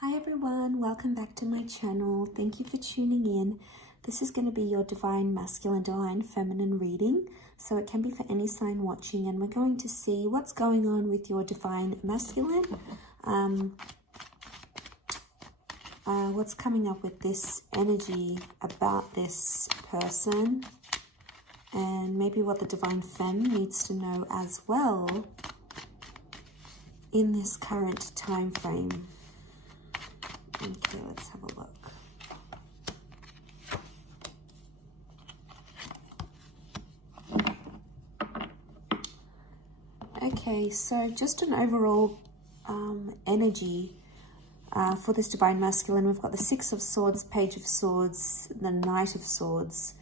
Hi everyone, welcome back to my channel. Thank you for tuning in. This is going to be your divine masculine, divine feminine reading. So it can be for any sign watching, and we're going to see what's going on with your divine masculine. What's coming up with this energy about this person, and maybe what the divine femme needs to know as well in this current time frame. Okay, let's have a look. Okay, so just an overall energy for this divine masculine. We've got the Six of Swords, Page of Swords, the Knight of Swords.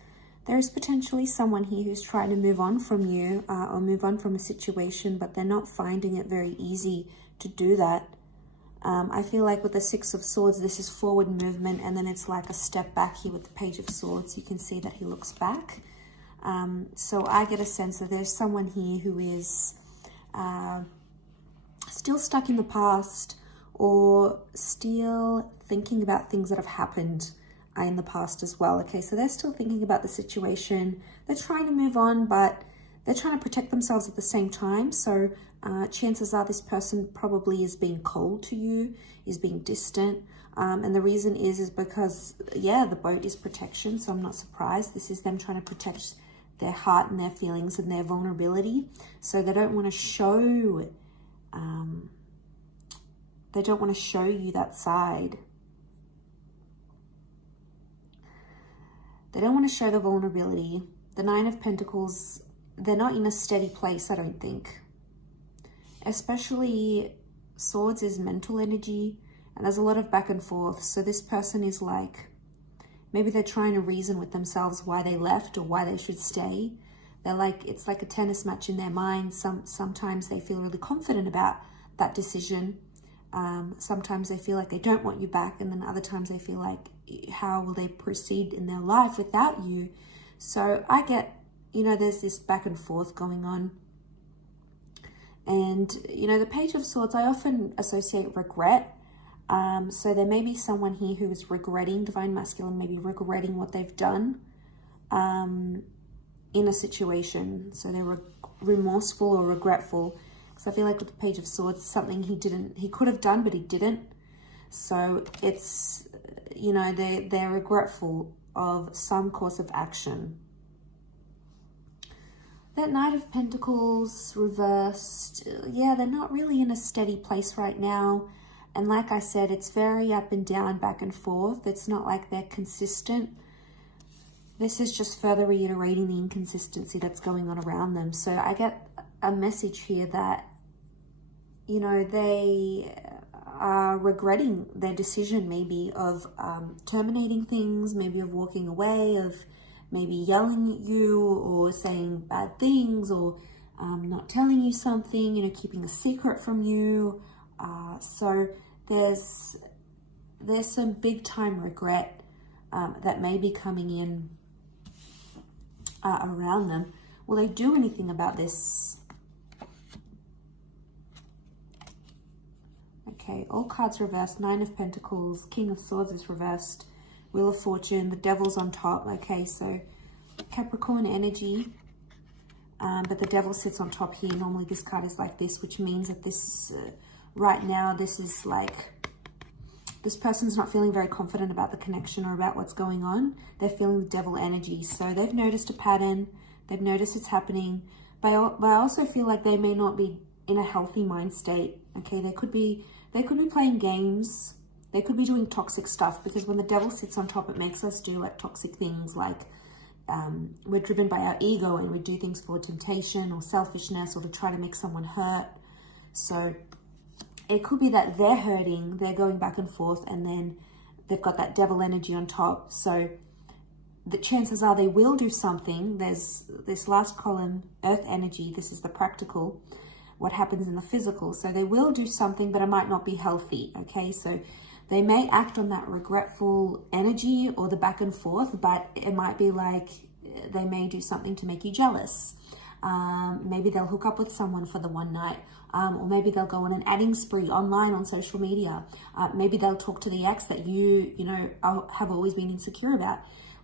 There is potentially someone here who's trying to move on from you or move on from a situation, but they're not finding it very easy to do that. I feel like with the Six of Swords, this is forward movement, and then it's like a step back here with the Page of Swords. You can see that he looks back. So I get a sense that there's someone here who is still stuck in the past, or still thinking about things that have happened in the past as well. Okay, so they're still thinking about the situation. They're trying to move on, but they're trying to protect themselves at the same time. So chances are this person probably is being cold to you, is being distant. And the reason is because, yeah, the boat is protection. So I'm not surprised. This is them trying to protect their heart and their feelings and their vulnerability. So they don't want to show, you that side. They don't want to show the vulnerability. The Nine of Pentacles, they're not in a steady place, I don't think. Especially Swords is mental energy, and there's a lot of back and forth. So this person is like, maybe they're trying to reason with themselves why they left or why they should stay. They're like, it's like a tennis match in their mind. Sometimes they feel really confident about that decision. Sometimes they feel like they don't want you back, and then other times they feel like, how will they proceed in their life without you? So I get, there's this back and forth going on. And, the Page of Swords, I often associate regret. So there may be someone here who is regretting, divine masculine, maybe regretting what they've done in a situation. So they're remorseful or regretful. Because I feel like with the Page of Swords, something he could have done, but he didn't. So it's, they're regretful of some course of action. That Knight of Pentacles reversed, yeah, they're not really in a steady place right now. And like I said, it's very up and down, back and forth. It's not like they're consistent. This is just further reiterating the inconsistency that's going on around them. So I get a message here that, they are regretting their decision maybe of terminating things, maybe of walking away, of maybe yelling at you or saying bad things, or not telling you something, keeping a secret from you. So there's some big time regret that may be coming in around them. Will they do anything about this? Okay, all cards reversed. Nine of Pentacles, King of Swords is reversed. Wheel of Fortune, the Devil's on top. Okay, so Capricorn energy, but the Devil sits on top here. Normally this card is like this, which means that this, right now, this is like, this person's not feeling very confident about the connection or about what's going on. They're feeling the Devil energy. So they've noticed a pattern. They've noticed it's happening. But I also feel like they may not be in a healthy mind state. Okay, they could be playing games. They could be doing toxic stuff, because when the Devil sits on top, it makes us do like toxic things, like we're driven by our ego and we do things for temptation or selfishness or to try to make someone hurt. So it could be that they're hurting, they're going back and forth, and then they've got that Devil energy on top. So the chances are they will do something. There's this last column, Earth energy. This is the practical, what happens in the physical. So they will do something, but it might not be healthy. Okay, so they may act on that regretful energy or the back and forth, but it might be like they may do something to make you jealous. Maybe they'll hook up with someone for the one night, or maybe they'll go on an adding spree online on social media. Maybe they'll talk to the ex that you have always been insecure about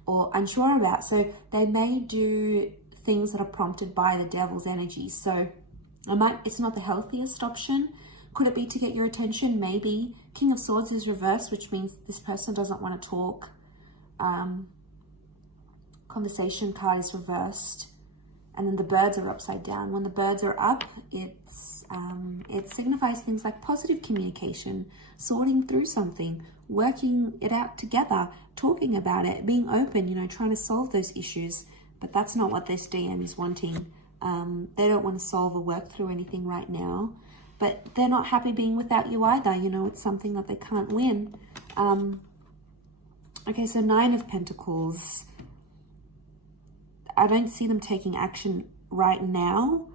or unsure about. So they may do things that are prompted by the devil's energy. So it's not the healthiest option. Could it be to get your attention? Maybe. King of Swords is reversed, which means this person doesn't want to talk. Conversation card is reversed. And then the birds are upside down. When the birds are up, it signifies things like positive communication, sorting through something, working it out together, talking about it, being open, trying to solve those issues. But that's not what this DM is wanting. They don't want to solve or work through anything right now. But they're not happy being without you either. It's something that they can't win. Okay, so 9 of Pentacles. I don't see them taking action right now.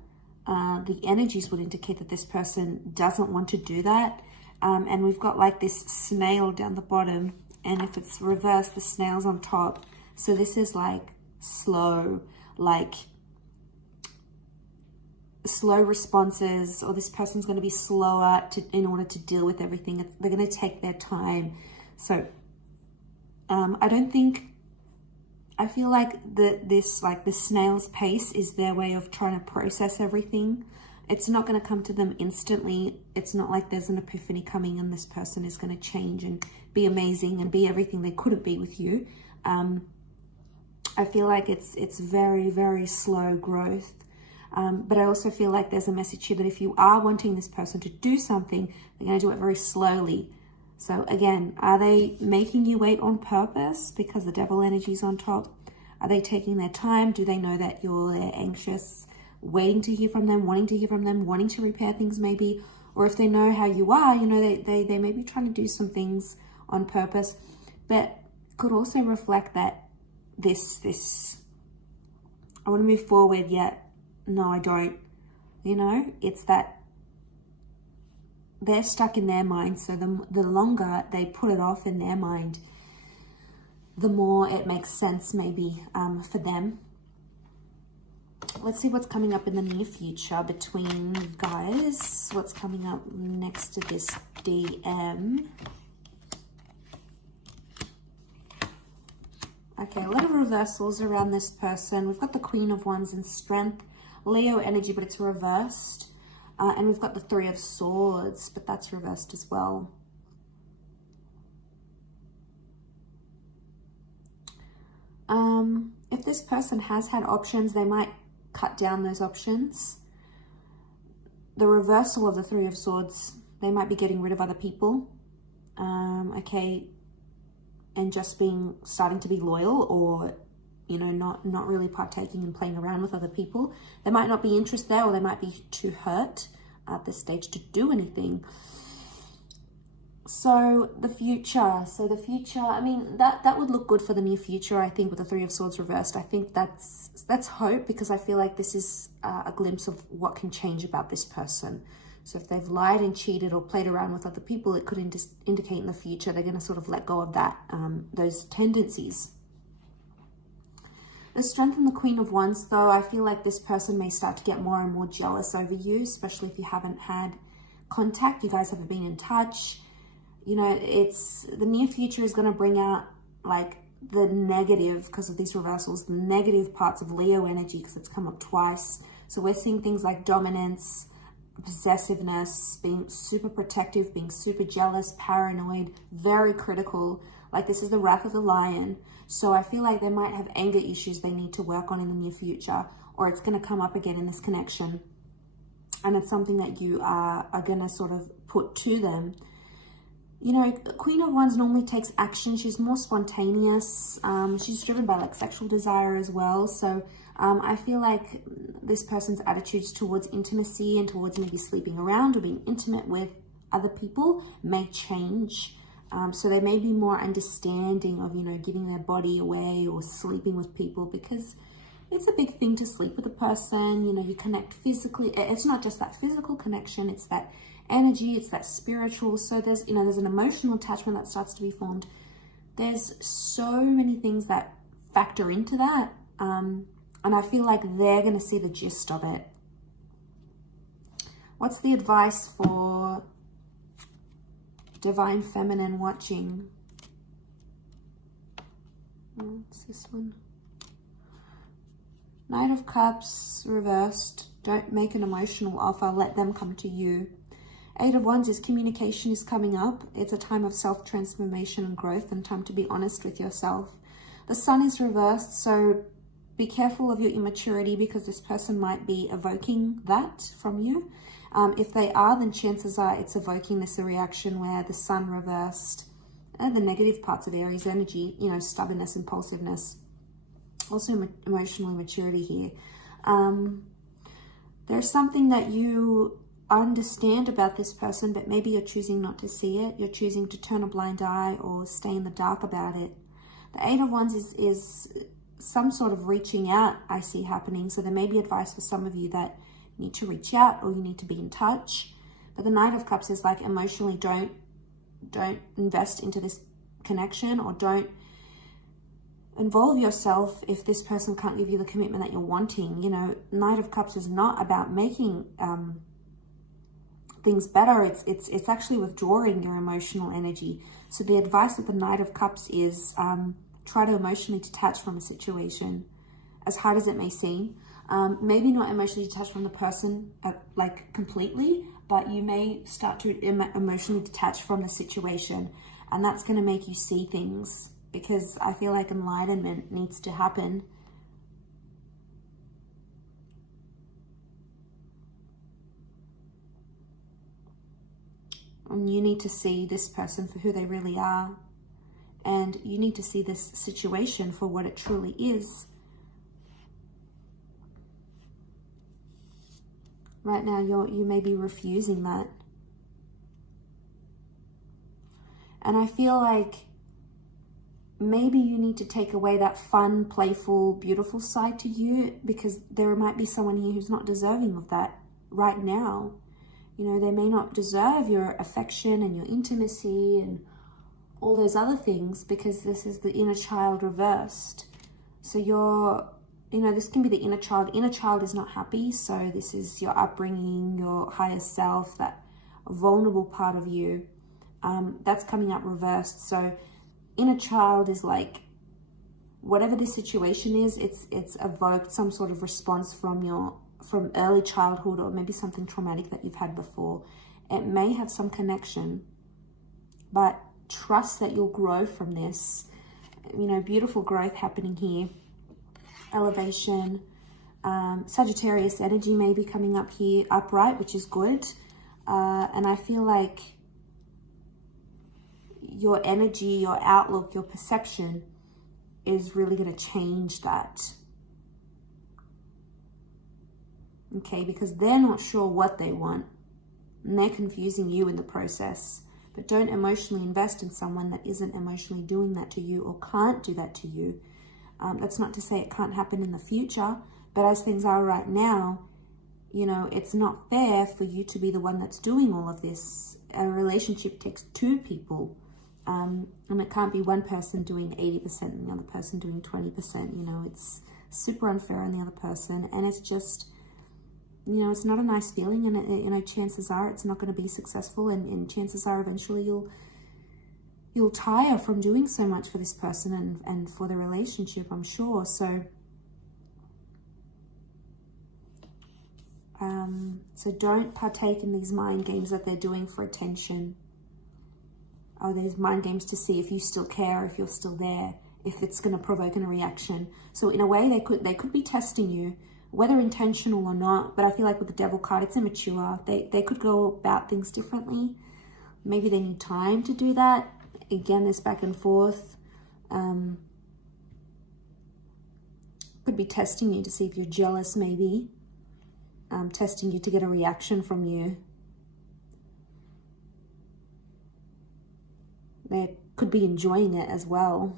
The energies would indicate that this person doesn't want to do that. And we've got like this snail down the bottom. And if it's reversed, the snail's on top. So this is like slow responses, or this person's going to be slower in order to deal with everything. They're going to take their time. So I feel like the snail's pace is their way of trying to process everything. It's not going to come to them instantly. It's not like there's an epiphany coming and this person is going to change and be amazing and be everything they couldn't be with you. I feel like it's very, very slow growth. But I also feel like there's a message here that if you are wanting this person to do something, they're going to do it very slowly. So again, are they making you wait on purpose because the devil energy is on top? Are they taking their time? Do they know that you're anxious, waiting to hear from them, wanting to hear from them, wanting to repair things maybe? Or if they know how you are, they may be trying to do some things on purpose, but could also reflect that I want to move forward, yet no, I don't. It's that they're stuck in their mind. So the longer they put it off in their mind, the more it makes sense maybe for them. Let's see what's coming up in the near future between you guys. What's coming up next to this DM? Okay, a lot of reversals around this person. We've got the Queen of Wands in Strength, Leo energy, but it's reversed. And we've got the 3 of Swords, but that's reversed as well. If this person has had options, they might cut down those options. The reversal of the 3 of Swords, they might be getting rid of other people. Okay, and just starting to be loyal, or not really partaking and playing around with other people. There might not be interest there, or they might be too hurt at this stage to do anything. So the future, I mean, that would look good for the near future, I think, with the 3 of Swords reversed. I think that's hope, because I feel like this is a glimpse of what can change about this person. So if they've lied and cheated or played around with other people, it could indicate in the future they're going to sort of let go of that, those tendencies. The Strength and the Queen of Wands, though, I feel like this person may start to get more and more jealous over you, especially if you haven't had contact, you guys haven't been in touch. It's the near future is going to bring out like the negative, because of these reversals, the negative parts of Leo energy, because it's come up twice. So we're seeing things like dominance, possessiveness, being super protective, being super jealous, paranoid, very critical. Like this is the wrath of the lion. So I feel like they might have anger issues they need to work on in the near future, or it's going to come up again in this connection. And it's something that you are going to sort of put to them. Queen of Wands normally takes action. She's more spontaneous. She's driven by like sexual desire as well. So I feel like this person's attitudes towards intimacy and towards maybe sleeping around or being intimate with other people may change. So they may be more understanding of, giving their body away or sleeping with people, because it's a big thing to sleep with a person. You connect physically. It's not just that physical connection, it's that energy, it's that spiritual. So there's an emotional attachment that starts to be formed. There's so many things that factor into that. And I feel like they're going to see the gist of it. What's the advice for Divine Feminine watching? What's this one? Knight of Cups reversed. Don't make an emotional offer. Let them come to you. Eight of Wands is communication is coming up. It's a time of self-transformation and growth and time to be honest with yourself. The Sun is reversed, so be careful of your immaturity because this person might be evoking that from you. If they are, then chances are it's evoking this reaction where the Sun reversed and the negative parts of Aries energy, you know, stubbornness, impulsiveness, also emotional immaturity here. There's something that you understand about this person, but maybe you're choosing not to see it. You're choosing to turn a blind eye or stay in the dark about it. The Eight of Wands is some sort of reaching out I see happening. So there may be advice for some of you that need to reach out or you need to be in touch. But the Knight of Cups is like emotionally don't invest into this connection, or don't involve yourself if this person can't give you the commitment that you're wanting. You know, Knight of Cups is not about making things better. It's actually withdrawing your emotional energy. So the advice of the Knight of Cups is try to emotionally detach from a situation, as hard as it may seem. Maybe not emotionally detach from the person like completely, but you may start to emotionally detach from the situation, and that's going to make you see things, because I feel like enlightenment needs to happen. And you need to see this person for who they really are. And you need to see this situation for what it truly is. Right now, you may be refusing that. And I feel like maybe you need to take away that fun, playful, beautiful side to you, because there might be someone here who's not deserving of that right now. You know, they may not deserve your affection and your intimacy and all those other things, because this is the inner child reversed. So you know, this can be the inner child. Inner child is not happy. So this is your upbringing, your higher self, that vulnerable part of you. That's coming up reversed. So inner child is like, whatever this situation is, it's evoked some sort of response from early childhood, or maybe something traumatic that you've had before. It may have some connection, but trust that you'll grow from this. You know, beautiful growth happening here. Elevation. Sagittarius energy may be coming up here upright, which is good. And I feel like your energy, your outlook, your perception is really going to change that. Okay, because they're not sure what they want, and they're confusing you in the process. But don't emotionally invest in someone that isn't emotionally doing that to you, or can't do that to you. That's not to say it can't happen in the future, but as things are right now, you know, it's not fair for you to be the one that's doing all of this. A relationship takes two people, and it can't be one person doing 80% and the other person doing 20%. You know, it's super unfair on the other person, and it's just, you know, it's not a nice feeling, and you know, chances are it's not going to be successful, and chances are eventually you'll tire from doing so much for this person and for the relationship, I'm sure. So don't partake in these mind games that they're doing for attention, or these mind games to see if you still care, if you're still there, if it's going to provoke a reaction. So in a way, they could be testing you, whether intentional or not. But I feel like with the Devil card, it's immature. They could go about things differently. Maybe they need time to do that. Again, this back and forth. Could be testing you to see if you're jealous, maybe. Testing you to get a reaction from you. They could be enjoying it as well.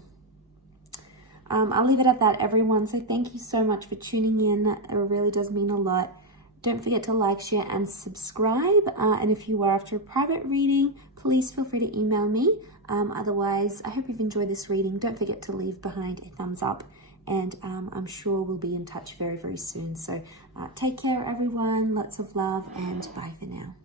I'll leave it at that, everyone. So thank you so much for tuning in. It really does mean a lot. Don't forget to like, share, and subscribe. And if you are after a private reading, please feel free to email me. Otherwise, I hope you've enjoyed this reading. Don't forget to leave behind a thumbs up and I'm sure we'll be in touch very, very soon. So take care, everyone. Lots of love, and bye for now.